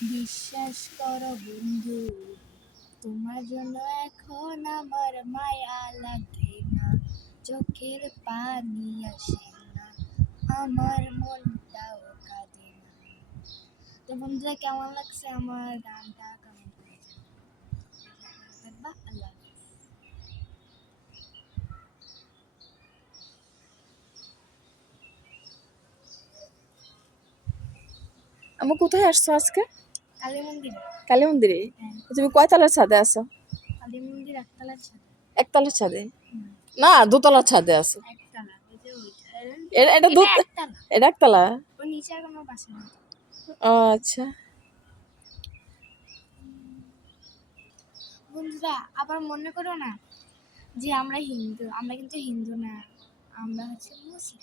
বিশ্বাস করো বন্ধু, তোমার জন্য এখন আমার মায়া লাগে না, চোখের পানি আসে না, আমার মনটাও কাঁদে না। তো বন্ধুরা, কেমন লাগছে আমার গানটা কমেন্ট করে জানাবা। আল্লাহ হাফেজ। আমি কোথায় আসছো আজকে? কালী মন্দির। কালী মন্দিরে? হ্যাঁ, তুমি কয়তলার ছাদে আছো? কালী মন্দির একতলার ছাদে। একতলার ছাদে না, দোতলার ছাদে আছো? একতলা, ওই যে ওইটা। এটা এটা একতলা, এটা একতলা? ওই নিচে আর কোনো বাসা নেই। ও আচ্ছা। বন্ধুরা, আবার মনে করো না যে আমরা হিন্দু, আমরা কিন্তু হিন্দু না, আমরা হচ্ছে মুসলিম।